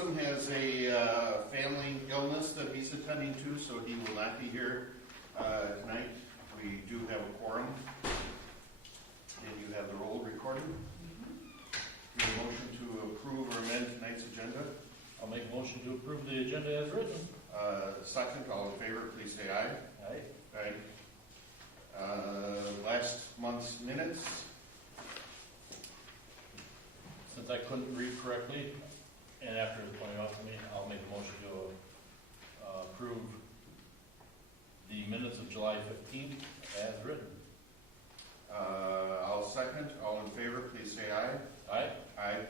Newsom has a family illness that he's attending to, so he will not be here tonight. We do have a quorum, and you have the roll recorded. Do you have a motion to approve or amend tonight's agenda? I'll make a motion to approve the agenda as written. Second, all in favor, please say aye. Aye. Aye. Last month's minutes. Since I couldn't read correctly, and after it was pointed out to me, I'll make a motion to approve the minutes of July 15th as written. I'll second. All in favor, please say aye. Aye. Aye.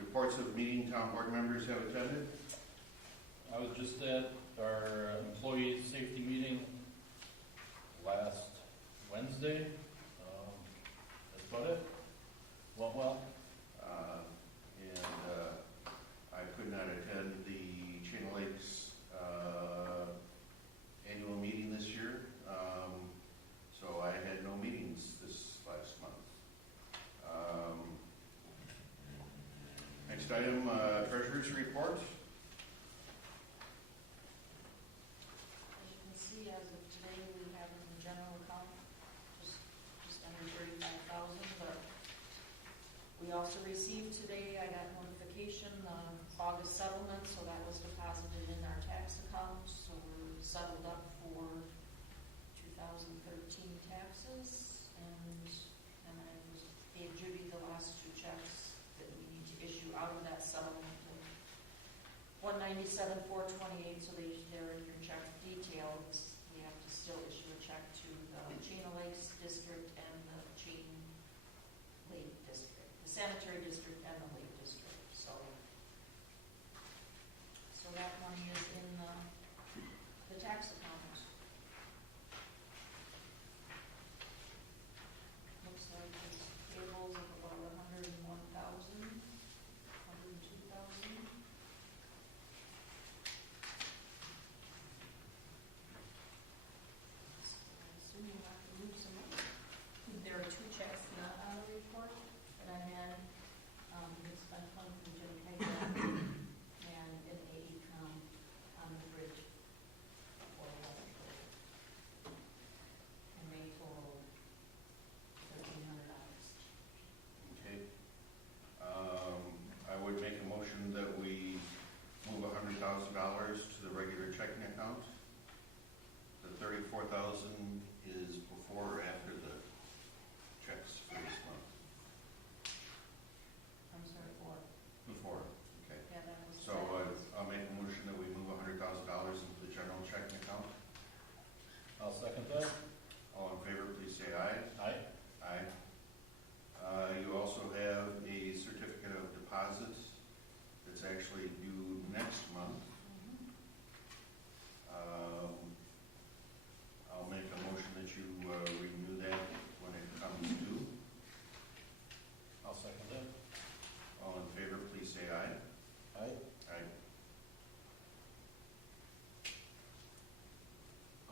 Reports of meeting town board members have attended. I was just at our employee safety meeting last Wednesday. That's about it. Went well. I could not attend the Chain Lakes annual meeting this year, so I had no meetings this last month. Next item, treasurer's report. As you can see, as of today, we have in the general account just under 35,000. But we also received today, I got notification, August settlement, so that was deposited in our tax account. So we're settled up for 2013 taxes, and I gave Judy the last two checks that we need to issue out of that settlement. 197,428, so they're in your check details. We have to still issue a check to the Chain Lakes District and the Chain Lake District, the Sanitary District and the Lake District. So that money is in the tax account. Looks like there's payables of about 101,000, 102,000. Assuming I can move some money. There are two checks not on the report that I had. It's been fun from Jim Kegel and an AECOM on the bridge for and they total $1,300. Okay. I would make a motion that we move $100,000 to the regular checking account. The $34,000 is before or after the checks for this month? I'm sorry, four. Before, okay. Yeah, that was. So I'll make a motion that we move $100,000 into the general checking account. I'll second that. All in favor, please say aye. Aye. Aye. You also have a certificate of deposit that's actually due next month. I'll make a motion that you renew that when it comes due. I'll second that. All in favor, please say aye. Aye. Aye.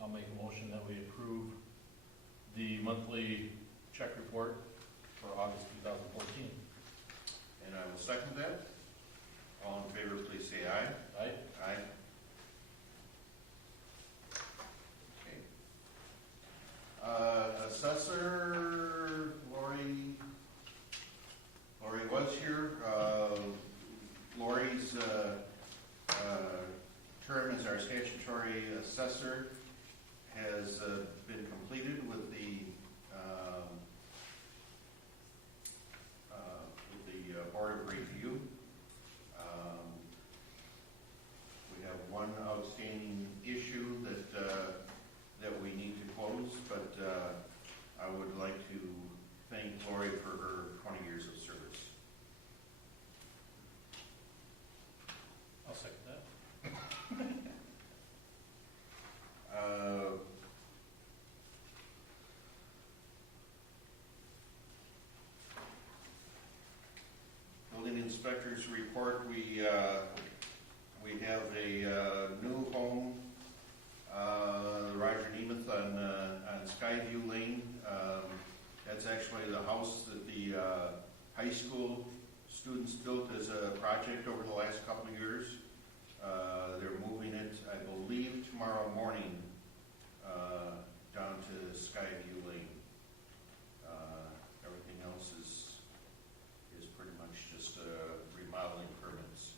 I'll make a motion that we approve the monthly check report for August 2014. And I will second that. All in favor, please say aye. Aye. Aye. Okay. Assessor, Lori was here. Lori's term as our statutory assessor has been completed with the Board of Review. We have one outstanding issue that we need to close, but I would like to thank Lori for her 20 years of service. I'll second that. Building inspector's report. We have a new home, Roger Nemeth on Skyview Lane. That's actually the house that the high school students built as a project over the last couple of years. They're moving it, I believe, tomorrow morning down to Skyview Lane. Everything else is pretty much just remodeling permits.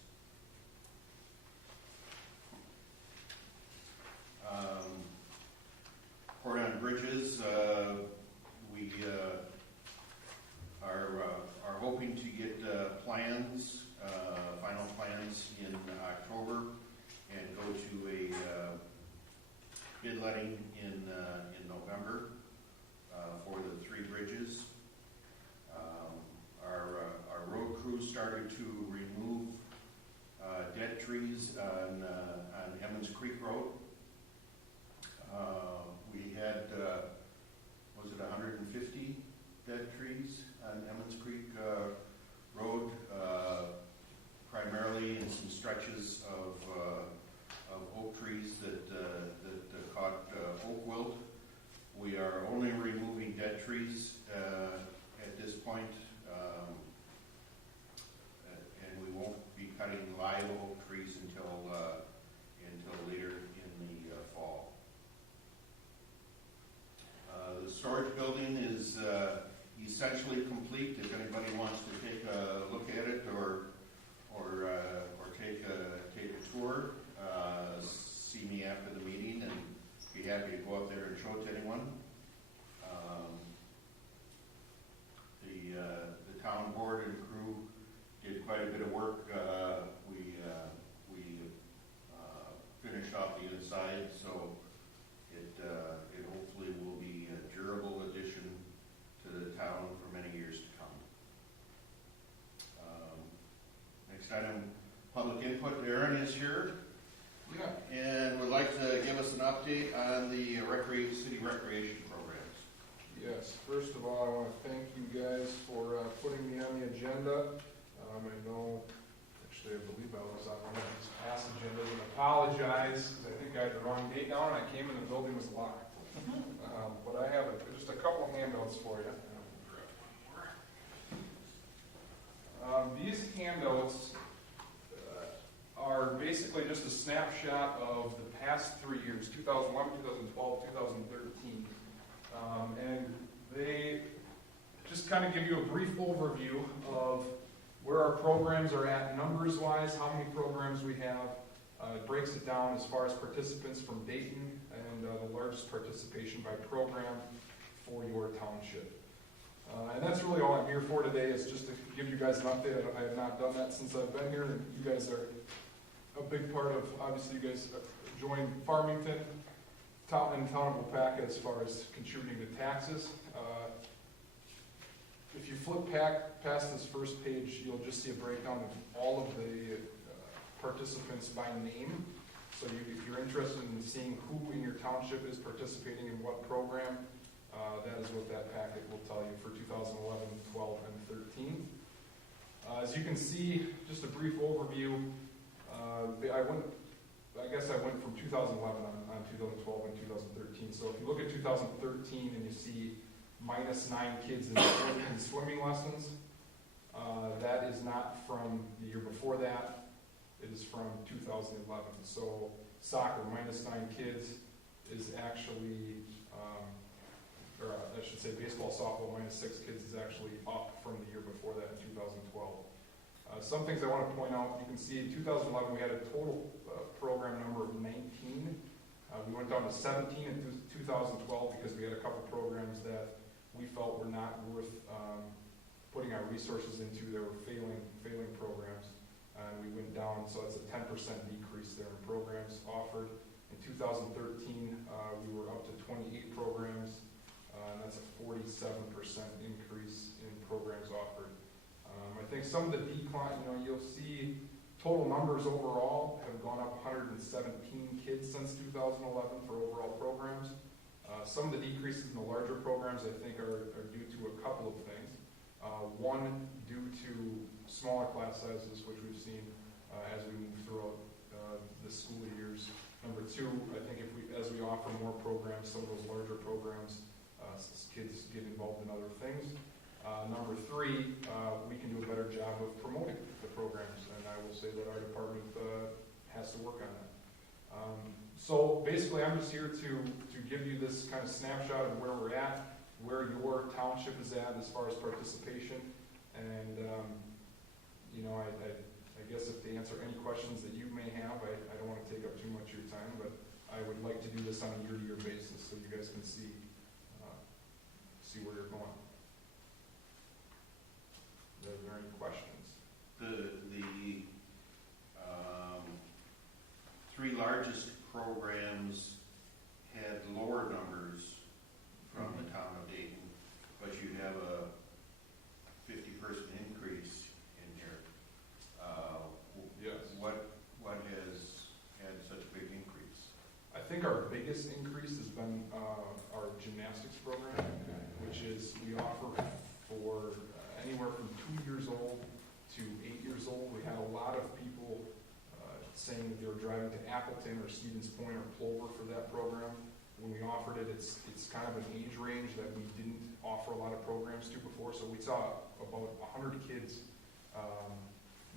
Port on Bridges, we are hoping to get plans, final plans in October, and go to a bid letting in November for the 3 bridges. Our road crew started to remove dead trees on Emmons Creek Road. We had, was it 150 dead trees on Emmons Creek Road, primarily in some stretches of oak trees that caught oak wilt. We are only removing dead trees at this point, and we won't be cutting live oak trees until later in the fall. The storage building is essentially complete. If anybody wants to take a look at it or take a tour, see me after the meeting, and be happy to go up there and show it to anyone. The town board and crew did quite a bit of work. We finished off the inside, so it hopefully will be a durable addition to the town for many years to come. Next item, public input. Aaron is here. Yeah. And would like to give us an update on the city recreation programs. Yes, first of all, I want to thank you guys for putting me on the agenda. I know, actually, I believe I was on one of these past agendas, and apologize, because I think I had the wrong date down, and I came in, the building was locked. But I have just a couple handouts for you. These handouts are basically just a snapshot of the past 3 years, 2011, 2012, 2013. And they just kind of give you a brief overview of where our programs are at numbers-wise, how many programs we have. It breaks it down as far as participants from Dayton and the largest participation by program for your township. And that's really all I'm here for today, is just to give you guys an update. I have not done that since I've been here, and you guys are a big part of, obviously you guys joined Farmington, and town of Waupaca as far as contributing to taxes. If you flip past this first page, you'll just see a breakdown of all of the participants by name. So if you're interested in seeing who in your township is participating in what program, that is what that packet will tell you for 2011, 12, and 13. As you can see, just a brief overview. I guess I went from 2011 on 2012 and 2013. So if you look at 2013 and you see -9 kids in swimming lessons, that is not from the year before that. It is from 2011. So soccer, -9 kids is actually, or I should say baseball, softball, -6 kids is actually up from the year before that in 2012. Some things I want to point out, you can see in 2011 we had a total program number of 19. We went down to 17 in 2012 because we had a couple programs that we felt were not worth putting our resources into. They were failing programs. We went down, so it's a 10% decrease there in programs offered. In 2013, we were up to 28 programs, and that's a 47% increase in programs offered. I think some of the decline, you'll see total numbers overall have gone up 117 kids since 2011 for overall programs. Some of the decreases in the larger programs, I think, are due to a couple of things. One, due to smaller class sizes, which we've seen as we move throughout the school years. Number two, I think as we offer more programs, some of those larger programs kids get involved in other things. Number three, we can do a better job of promoting the programs, and I will say that our department has to work on that. So basically, I'm just here to give you this kind of snapshot of where we're at, where your township is at as far as participation, and I guess if to answer any questions that you may have, I don't want to take up too much of your time, but I would like to do this on a year-to-year basis so you guys can see where you're going. Are there any questions? The three largest programs had lower numbers from the town of Dayton, but you have a 50-person increase in here. Yes. What has had such a big increase? I think our biggest increase has been our gymnastics program, which is we offer for anywhere from 2 years old to 8 years old. We had a lot of people saying that they were driving to Appleton or Stevens Point or Plover for that program. When we offered it, it's kind of an age range that we didn't offer a lot of programs to before. So we saw about 100 kids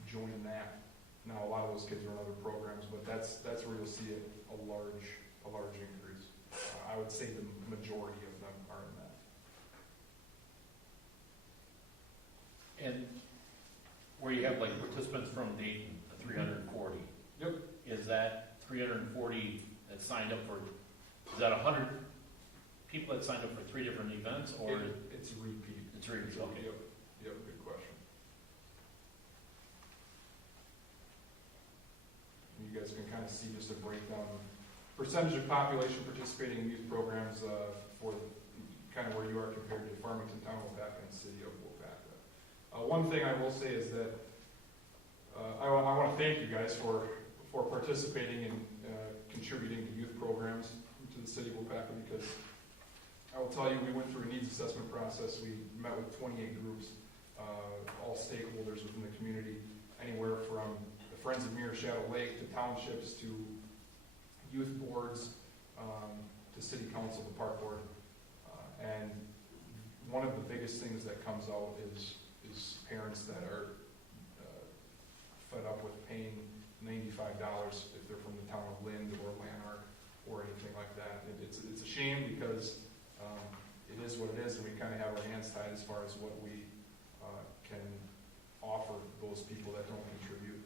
join that. Now a lot of those kids are in other programs, but that's where you'll see a large increase. I would say the majority of them are in that. And where you have like participants from Dayton, the 340. Yep. Is that 340 that signed up for, is that 100 people that signed up for 3 different events, or? It's a repeat. It's a repeat, okay. Yep, good question. You guys can kind of see just a breakdown of percentage of population participating in youth programs for kind of where you are compared to Farmington, Town, Waupaca, and City of Waupaca. One thing I will say is that I want to thank you guys for participating and contributing to youth programs to the City of Waupaca, because I will tell you, we went through a needs assessment process. We met with 28 groups, all stakeholders within the community, anywhere from the Friends of Mirror Shadow Lake to townships to youth boards to City Council, the Park Board. And one of the biggest things that comes out is parents that are fed up with paying $95 if they're from the town of Lind or Lanark or anything like that. It's a shame because it is what it is, and we kind of have our hands tied as far as what we can offer those people that don't contribute.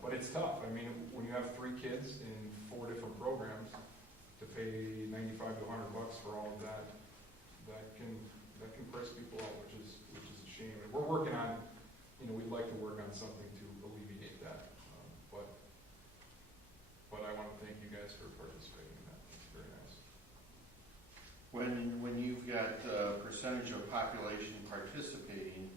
But it's tough. I mean, when you have 3 kids in 4 different programs, to pay $95 to $100 for all of that, that can price people out, which is a shame. And we're working on, we'd like to work on something to alleviate that. But I want to thank you guys for participating in that. It's very nice. When you've got a percentage of population participating,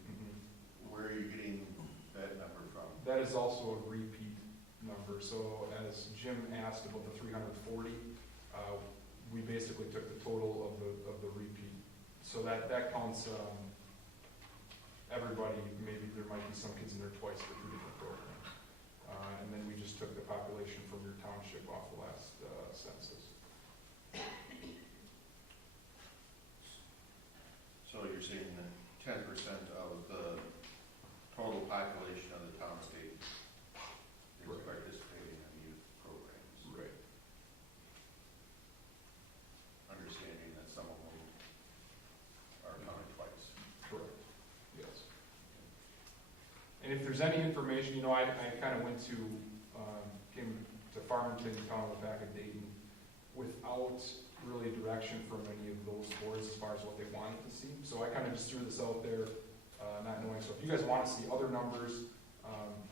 where are you getting that number from? That is also a repeat number. So as Jim asked about the 340, we basically took the total of the repeat. So that counts everybody. Maybe there might be some kids in there twice for 2 different programs. And then we just took the population from your township off the last census. So you're saying that 10% of the total population of the town state is Right. participating in youth programs. Right. Understanding that some of them are counted twice. Correct. Yes. And if there's any information, I kind of went to, came to Farmington, Town of Waupaca, Dayton, without really direction from any of those boards as far as what they wanted to see. So I kind of just threw this out there, not knowing. So if you guys want to see other numbers,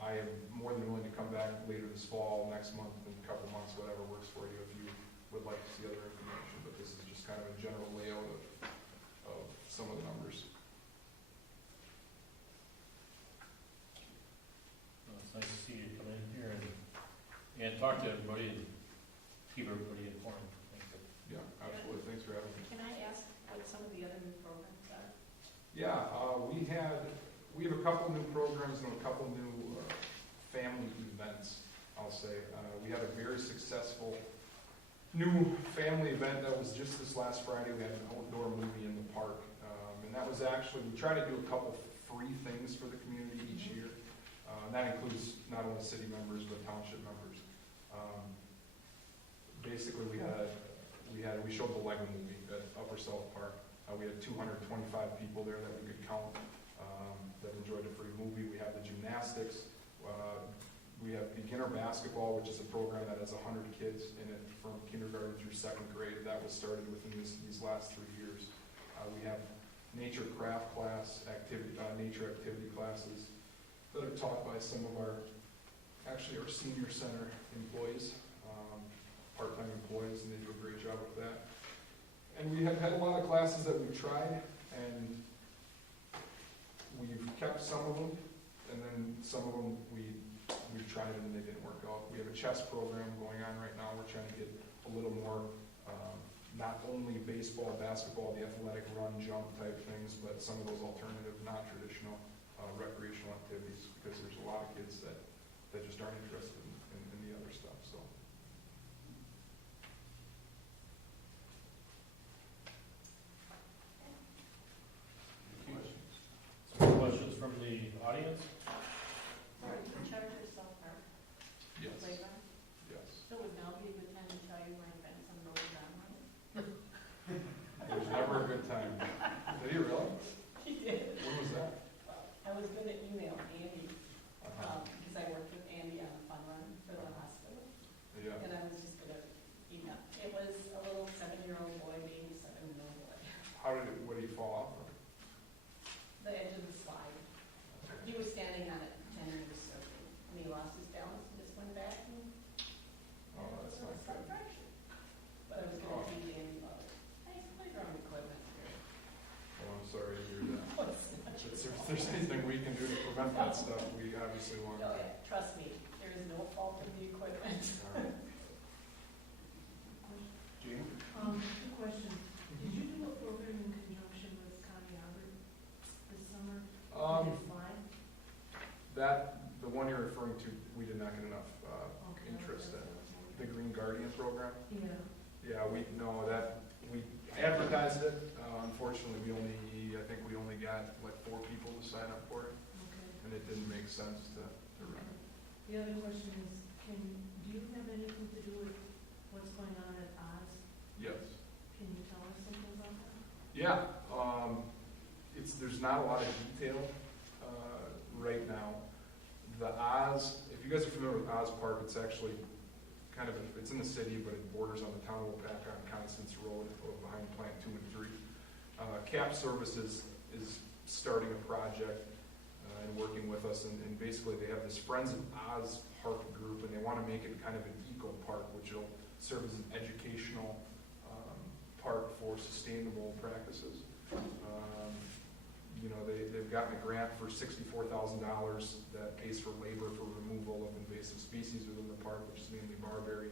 I am more than willing to come back later this fall, next month, in a couple months, whatever works for you, if you would like to see other information. But this is just kind of a general layout of some of the numbers. Well, it's nice to see you come in here and talk to everybody and keep everybody informed. Thank you. Yeah, absolutely. Thanks for having me. Can I ask what some of the other new programs are? Yeah, we have a couple new programs and a couple new family events, I'll say. We had a very successful new family event that was just this last Friday. We had an outdoor movie in the park. And that was actually, we try to do a couple free things for the community each year. And that includes not only city members, but township members. Basically, we showed the Lego movie at Upper South Park. We had 225 people there that we could count that enjoyed the free movie. We have the gymnastics. We have beginner basketball, which is a program that has 100 kids in it from kindergarten through second grade. That was started within these last 3 years. We have nature craft class, nature activity classes that are taught by some of our senior center employees, part-time employees, and they do a great job with that. And we have had a lot of classes that we've tried, and we've kept some of them, and then some of them we've tried and they didn't work out. We have a chess program going on right now. We're trying to get a little more, not only baseball, basketball, the athletic run, jump type things, but some of those alternative, non-traditional recreational activities, because there's a lot of kids that just aren't interested in the other stuff. So. Some questions from the audience? Are you in charge of South Park? Yes. Playground? Yes. So would now be a good time to tell you where events and roads are on? There's never a good time. Did he really? He did. When was that? I was gonna email Andy, Uh-huh. because I worked with Andy on the fun run for the hospital, Yeah. and I was just gonna email. It was a little 7-year-old boy, maybe 7-year-old boy. What did he fall off of? The edge of the slide. He was standing on it, pretending he was surfing, and he lost his balance and just went back and. Oh, that's not good. Subtraction. But I was gonna teach Andy about it. Nice playground equipment here. Oh, I'm sorry to hear that. What's that? If there's anything we can do to prevent that stuff, we obviously want. Oh, yeah, trust me, there is no fault in the equipment. All right. Gene? Two questions. Did you do a program in conjunction with Connie Albert this summer? Did it fly? The one you're referring to, we did not get enough Okay, interest in. that's what I was wondering. The Green Guardian program? Yeah, Yeah, we advertised it. Unfortunately, I think we only got like 4 people to sign up for it, okay. and it didn't make sense to run it. The other question is, do you have anything to do with what's going on at Oz? Yes. Can you tell us something about that? Yeah, there's not a lot of detail right now. The Oz, if you guys are familiar with Oz Park, it's actually it's in the city, but it borders on the town of Waupaca on Constance Road behind Plant 2 and 3. CAP Services is starting a project and working with us, and basically they have this Friends of Oz Park group, and they want to make it kind of an eco park, which will serve as an educational park for sustainable practices. They've gotten a grant for $64,000 that pays for labor for removal of invasive species within the park, which is mainly barberry.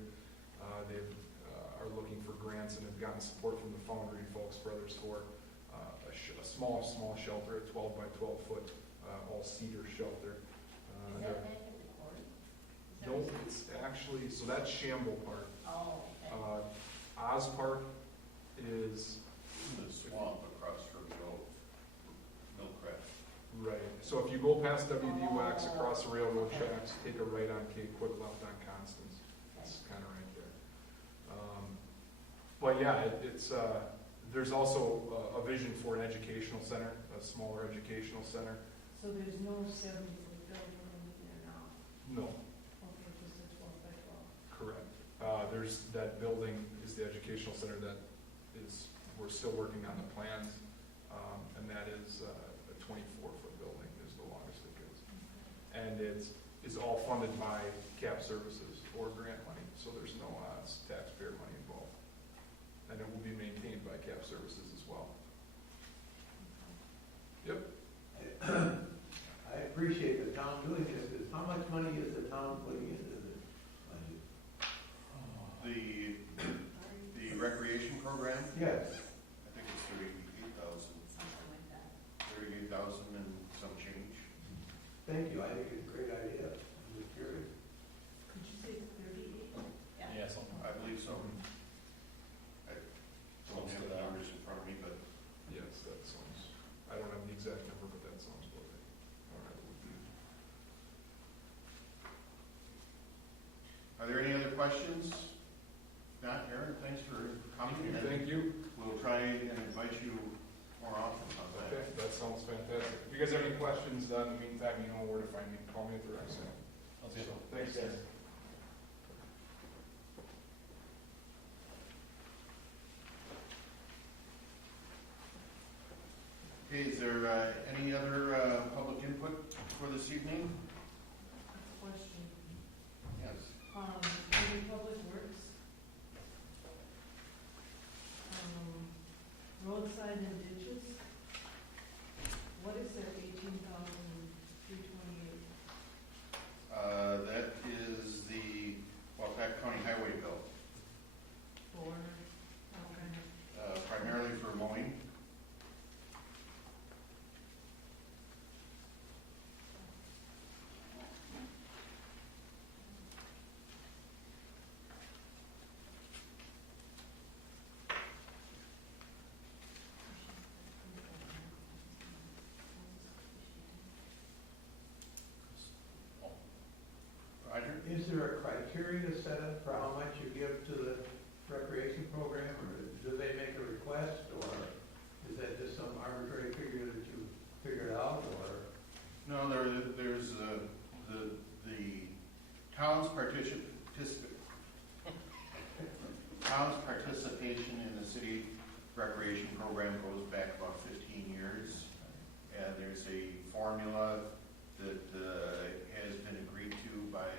They are looking for grants and have gotten support from the Foundry Folks Brothers for a small shelter, a 12 by 12 foot all cedar shelter. Is that back at the court? Is that No, what- it's actually, so that's Shamble Park. Oh, okay. Oz Park is, The swamp across from Millcraft. right, so if you go past WD Wax across the railroad tracks, take a right on Cape, quick left on Constance. It's kind of right there. But yeah, there's also a vision for an educational center, a smaller educational center. So there's no 70-foot building in there now? No, Okay, just a 12 by 12. correct. There's, that building is the educational center that we're still working on the plans, and that is a 24-foot building is the longest it goes. And it's all funded by CAP Services or grant money, so there's no taxpayer money involved. And it will be maintained by CAP Services as well. Yep. I appreciate the town doing this, because how much money is the town putting into this budget? The recreation program, Yes, I think it's 38,000, Something like that. 38,000 and some change. thank you, I think it's a great idea, I'm just curious. Could you say 38? Yeah, something. I believe so. I don't have the numbers in front of me, but Yes. questions? Not, Aaron, thanks for coming. and Thank you. We'll try and invite you more often on that. Okay, that sounds fantastic. If you guys have any questions, in the meantime, you know where to find me. Call me at the rec center. Okay. So, thanks, guys. Okay, is there any other public input for this evening? Question, Yes. in Public Works, roadside and ditches, what is their 18,328? That is the Waupaca County Highway bill, For, okay, primarily for mowing. Roger? Is there a criteria set up for how much you give to the recreation program, or do they make a request, or is that just some arbitrary figure that you figured out, or? No, there's the town's town's participation in the city recreation program goes back about 15 years. And there's a formula that has been agreed to by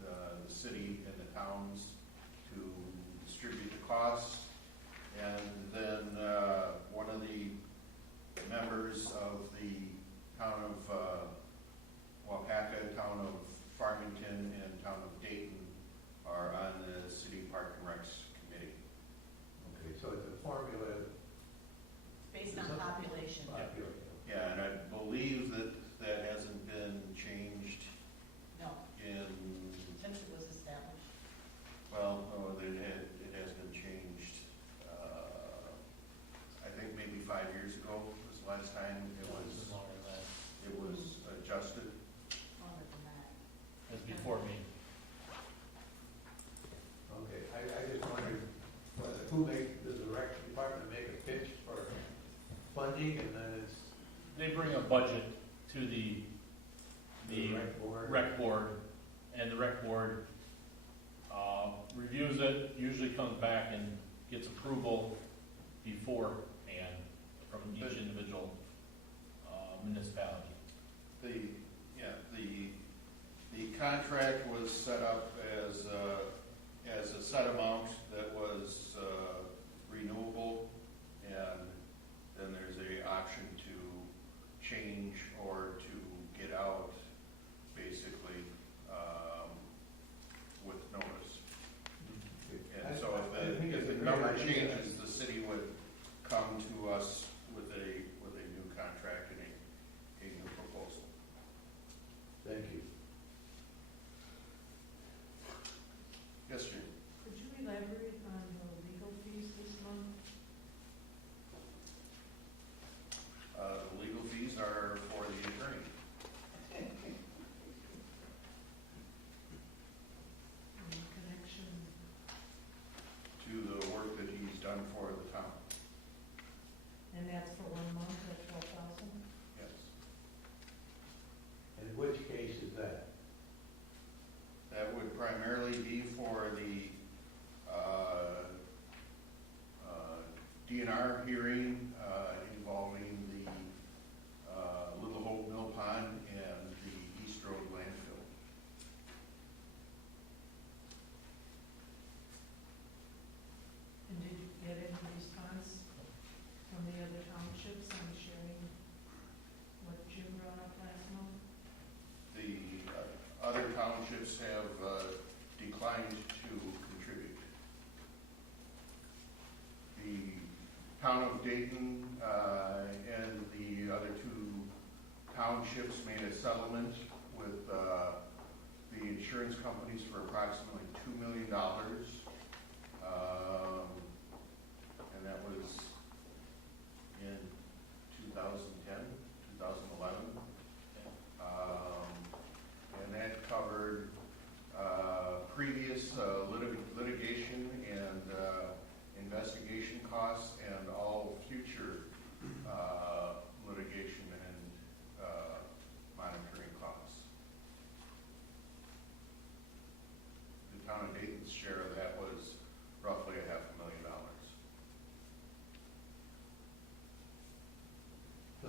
the city and the towns to distribute the costs. And then one of the members of the town of Waupaca, town of Farmington, and town of Dayton are on the city park and recs committee. Okay, so it's a formula. Based on population. Yeah, and I believe that that hasn't been changed No, in, since it was established. well, no, it has been changed, I think maybe 5 years ago was the last time This is longer than that. it was adjusted. Longer than that. That's before me. Okay, I just wondered, does the rec department make a pitch for funding, and then it's They bring a budget to the rec board? rec board, and the rec board reviews it, usually comes back and gets approval beforehand from each individual municipality. The contract was set up as a set amount that was renewable, and then there's a option to change or to get out, basically, with notice. And so if the number changes, the city would come to us with a new contract and a new proposal. Thank you. Yes, Jim? Could you elaborate on the legal fees this month? The legal fees are for the attorney. In connection, To the work that he's done for the town, and that's for 1 month at 12,000? yes. And which case is that? That would primarily be for the DNR hearing involving the Little Hope Mill Pond and the East Road landfill. And did you get any response from the other townships on sharing what Jim brought up last month? The other townships have declined to contribute. The town of Dayton and the other two townships made a settlement with the insurance companies for approximately $2 million. And that was in 2010, 2011. And that covered previous and all future litigation and monitoring costs. The town of Dayton's share of that was roughly $500,000. So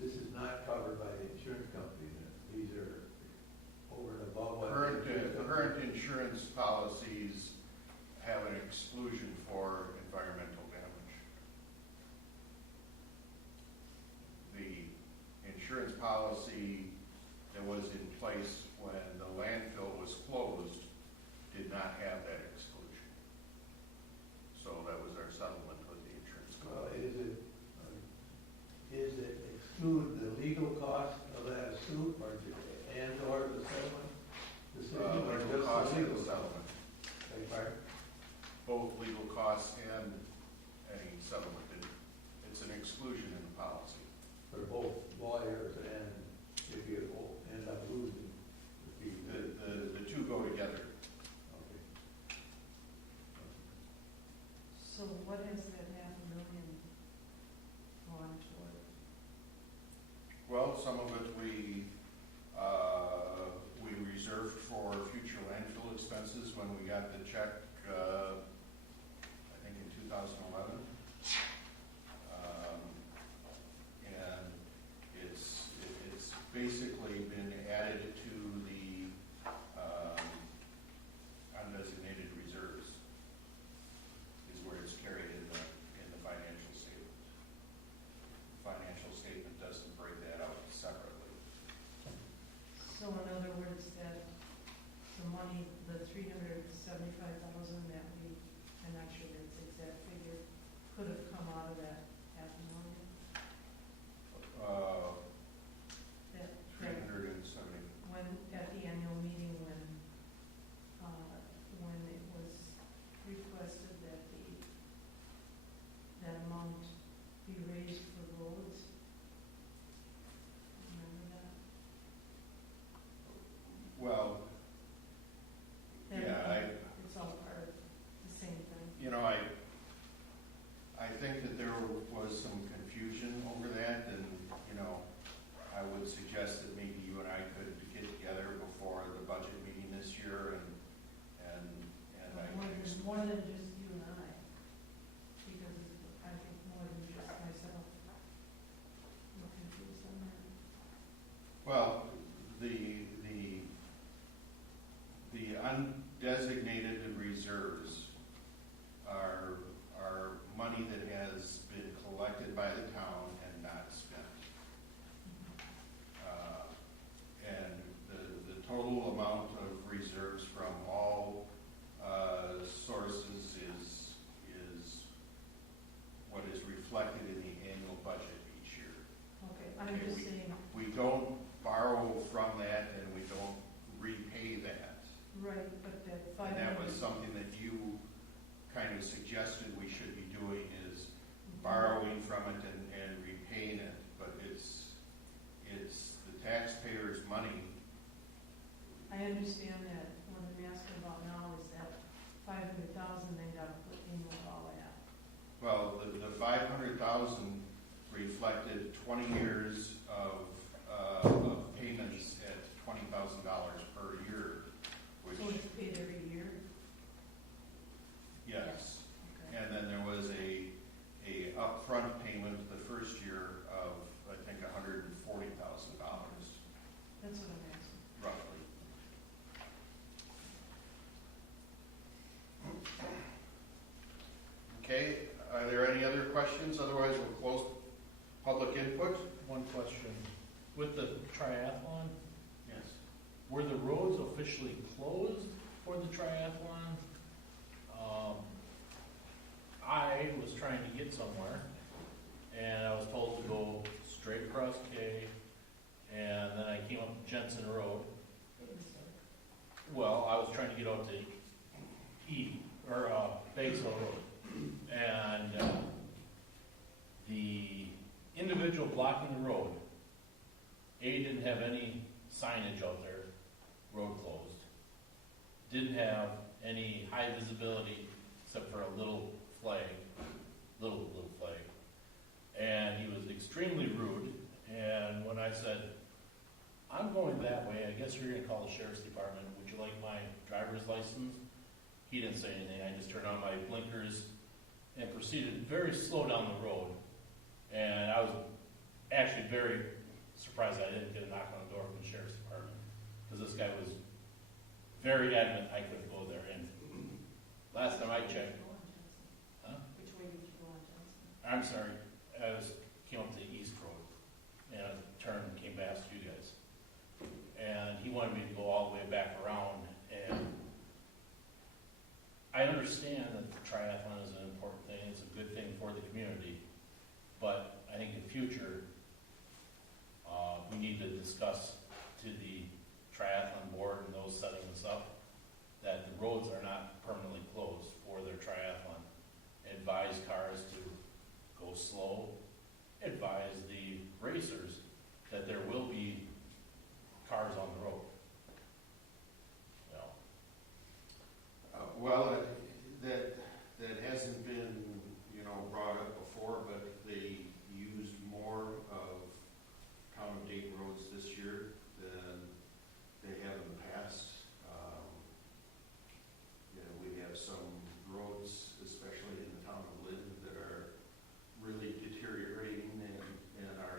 this is not covered by the insurance company, then? These are over and above what? Current insurance policies have an exclusion for environmental damage. The insurance policy that was in place when the landfill was closed did not have that exclusion. So that was our settlement with the insurance Well, company. is it exclude the legal cost of that suit or the settlement? Decision, or Legal just costs the and legal? settlement, Beg pardon? both legal costs and any settlement. It's an exclusion in the policy. For both lawyers and if you end up losing the fee. The two go together. Okay. So what has that $500,000 gone toward? Well, some of it we reserved for future landfill expenses when we got the check, I think in 2011. And it's basically been added to the undesignated reserves is where it's carried in the financial statement. Financial statement doesn't break that out separately. So in other words, that the money, the $375,000 that we, I'm not sure that's the exact figure, could have come out of that $500,000? That 370. when, at the annual meeting, when it was requested that that amount be raised for roads. Remember that? Well, yeah, It's all part of the same thing. I think that there was some confusion over that, and, I would suggest that maybe you and I could get together before the budget meeting this year, and I can explain. More than just you and I, because I think more than just myself. I'm confused on that. Well, the undesignated reserves are money that has been collected by the town and not spent. And the total amount of reserves from all sources is what is reflected in the annual budget each year. Okay, I'm just saying, We don't borrow from that and we don't repay that. right, but that And that was 500. something that you kind of suggested we should be doing, is borrowing from it and repaying it. But it's the taxpayers' money. I understand that. What I'm asking about now is that 500,000 they got to put in with all that. Well, the 500,000 reflected 20 years of payments at $20,000 per year, which, So it's paid every year? yes. Okay. And then there was a upfront payment the first year of, I think, $140,000 That's what I'm asking. roughly. Okay, are there any other questions? Otherwise, we'll close public input. One question. With the triathlon, Yes. were the roads officially closed for the triathlon? I was trying to get somewhere, and I was told to go straight across K, and then I came up Jenson Road. Well, I was trying to get out to Batesville Road, and the individual blocking the road, A, didn't have any signage out there, road closed. didn't have any high visibility except for a little flag, little flag. And he was extremely rude, and when I said, I'm going that way, I guess you're gonna call the sheriff's department, would you like my driver's license? He didn't say anything, I just turned on my blinkers and proceeded very slow down the road. And I was actually very surprised I didn't get a knock on the door from the sheriff's department, because this guy was very adamant I couldn't go there. And last time I checked, huh? Which way did you go on Johnson? I'm sorry, came up to the East Road, and I turned and came past you guys. And he wanted me to go all the way back around, and I understand that the triathlon is an important thing, it's a good thing for the community, but I think in the future, we need to discuss to the triathlon board and those setting this up, that the roads are not permanently closed for their triathlon. Advise cars to go slow, advise the racers that there will be cars on the road. You know, Well, that hasn't been, brought up before, but they used more of Town of Dayton roads this year than they have in the past. We have some roads, especially in the town of Lynn, that are really deteriorating and are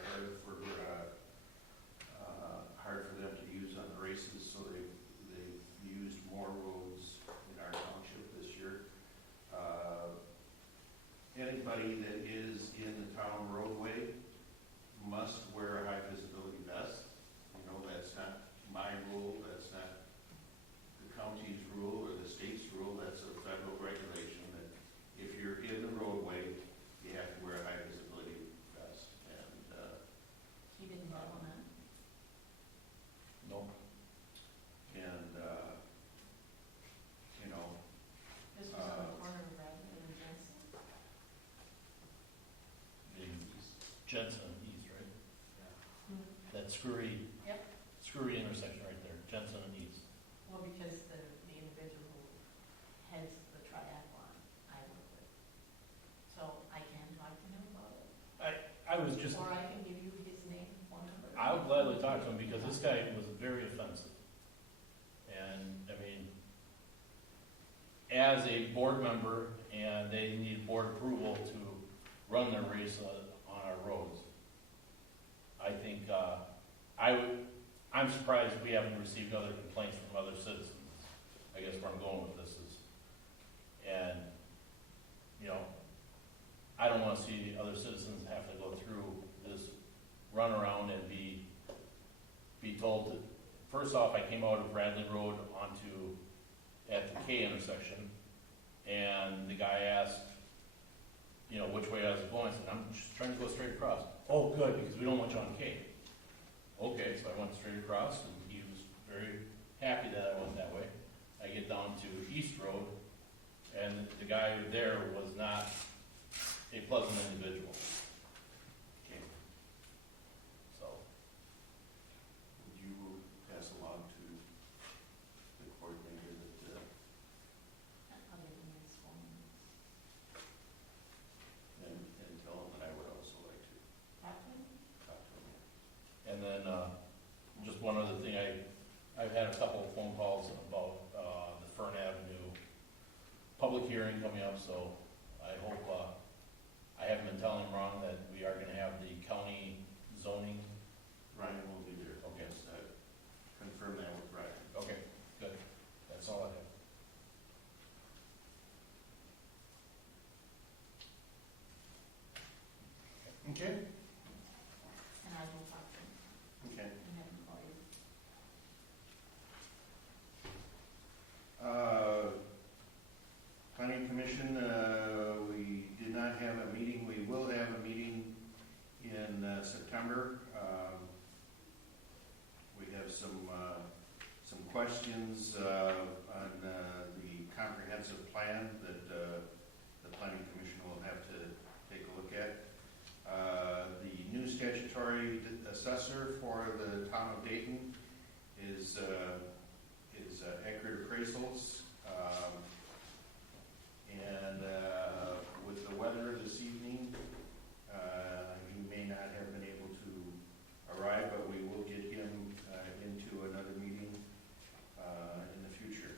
hard for them to use on the races, so they've used more roads in our township this year. Anybody that is in the town roadway must wear a high visibility vest. That's not my rule, that's not the county's rule or the state's rule, that's a federal regulation that if you're in the roadway, you have to wear a high visibility vest. And, You didn't have one on? no, This was on the corner of Bradley and Jensen. in Jenson and East, right? Hmm. That screwy, Yep. screwy intersection right there, Jenson and East. Well, because the individual who heads the triathlon, I work with. So I can talk to him about it, I was just, or I can give you his name, phone number. I would gladly talk to him because this guy was very offensive. And, I mean, as a board member, and they need board approval to run their race on our roads, I think, I'm surprised we haven't received other complaints from other citizens. I guess where I'm going with this is, and, I don't wanna see other citizens have to go through this runaround and be told to, first off, I came out of Bradley Road at the K intersection, and the guy asked, which way I was going. I said, I'm just trying to go straight across. Oh, good, because we don't want you on K. Okay, so I went straight across, and he was very happy that I went that way. I get down to East Road, and the guy there was not a pleasant individual. Okay. So, would you pass along to the coordinator that, Other than his phone. and tell him that I would also like to Talk to him? talk to him? and then, just one other thing, I've had a couple of phone calls about, the Fern Avenue public hearing coming up, so I hope, I haven't been telling him wrong that we are gonna have the county zoning. Ryan will be there. Okay. Yes, confirm that with Ryan. Okay, good, that's all I have. Okay. And I will talk to him Okay. and have him call you. Planning Commission, we did not have a meeting. We will have a meeting in September. We have some questions on the comprehensive plan that the Planning Commission will have to take a look at. The new statutory assessor for the town of Dayton is accurate appraisals. And with the weather this evening, he may not have been able to arrive, but we will get him into another meeting in the future.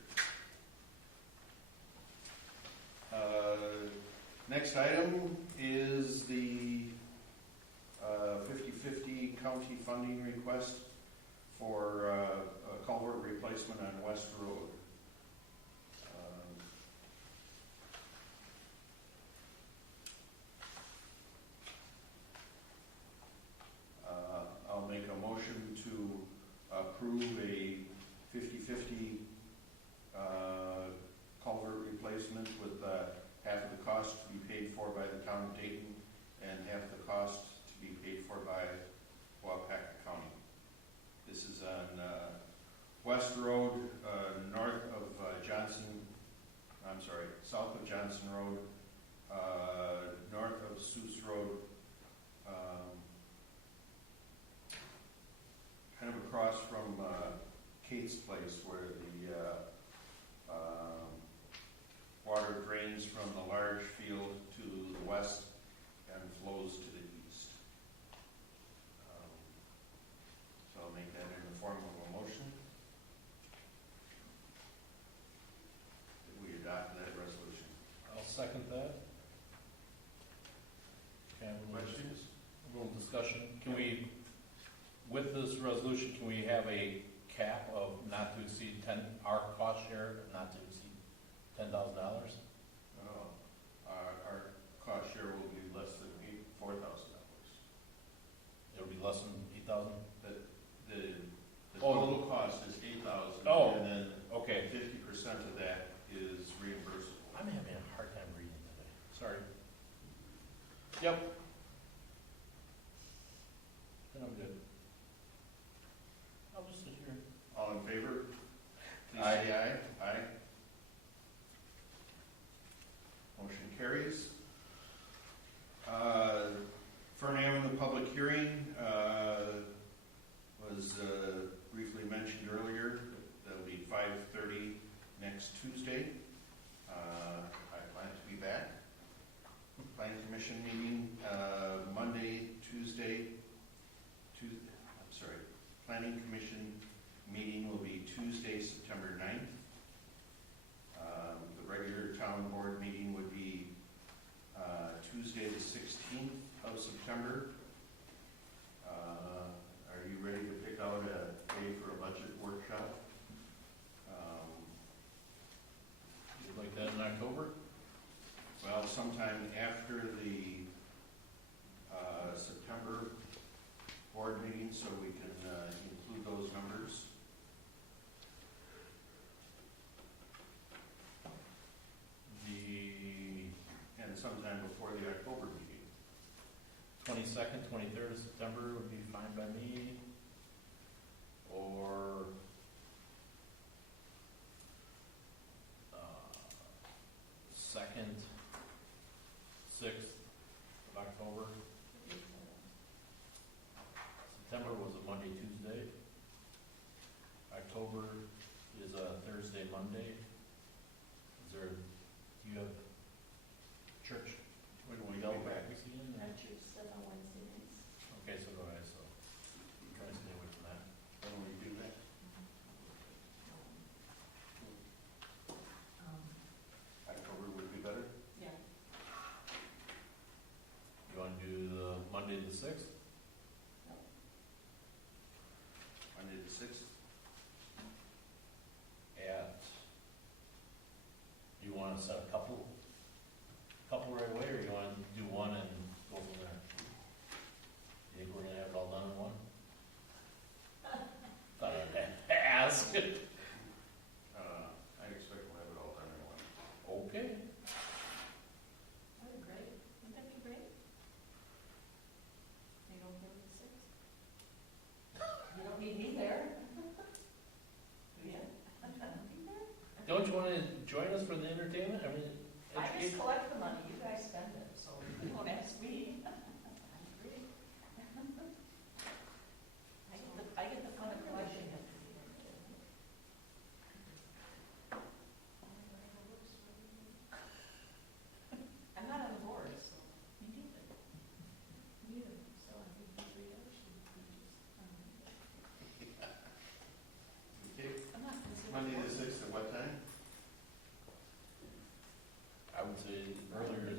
Next item is the 50/50 county funding request for a culvert replacement on West Road. I'll make a motion to approve a 50/50 culvert replacement with half of the cost to be paid for by the town of Dayton and half the cost to be paid for by Waupaca County. This is on West Road, south of Johnson Road, north of Seuss Road, kind of across from Kate's place where the water drains from the large field to the west and flows to the east. So I'll make that in the form of a motion. That we adopt that resolution. I'll second that. Okay, Questions? a little discussion. Can we, with this resolution, can we have a cap of not to exceed our cost share, not to exceed $10,000? Our cost share will be less than $4,000. It'll be less than 8,000? The Oh, total cost is $8,000. Oh. And then Okay. 50% of that is reimbursable. I'm having a hard time reading today. Sorry. Yep. Then I'm good. I'll just sit here. All in favor? Please Aye. say aye. Aye. Motion carries. For having the public hearing, was briefly mentioned earlier. That'll be 5:30 next Tuesday. I plan to be back. Planning Commission meeting Monday, Tuesday. Planning Commission meeting will be Tuesday, September 9th. The regular town board meeting would be Tuesday, the 16th of September. Are you ready to pick out a day for a budget workshop? You'd like that in October? Well, sometime after the September board meeting, so we can include those numbers. And sometime before the October meeting. 22nd, 23rd of September would be fine by me. Or 2nd, 6th of October. September was a Monday, Tuesday. October is a Thursday, Monday. Do you have church? When will we Bell be back? practicing? At church said on Wednesday nights. Okay, so do I, so I'm trying to stay away from that. When will we do that? October would be better? Yeah. You want to do the Monday the 6th? Monday the 6th? Do you want to set a couple right away, or you want to do one and go from there? You think we're gonna have it all done in one? Thought I'd ask. I expect we'll have it all done in one. Okay. That'd be great. Wouldn't that be great? You don't go to the 6th? You don't need me there. Yeah. Don't you want to join us for the entertainment? I mean, I just educate. collect the money, you guys spend it, so you don't ask me. I agree. I get the fun of collecting it. what time? I would say earlier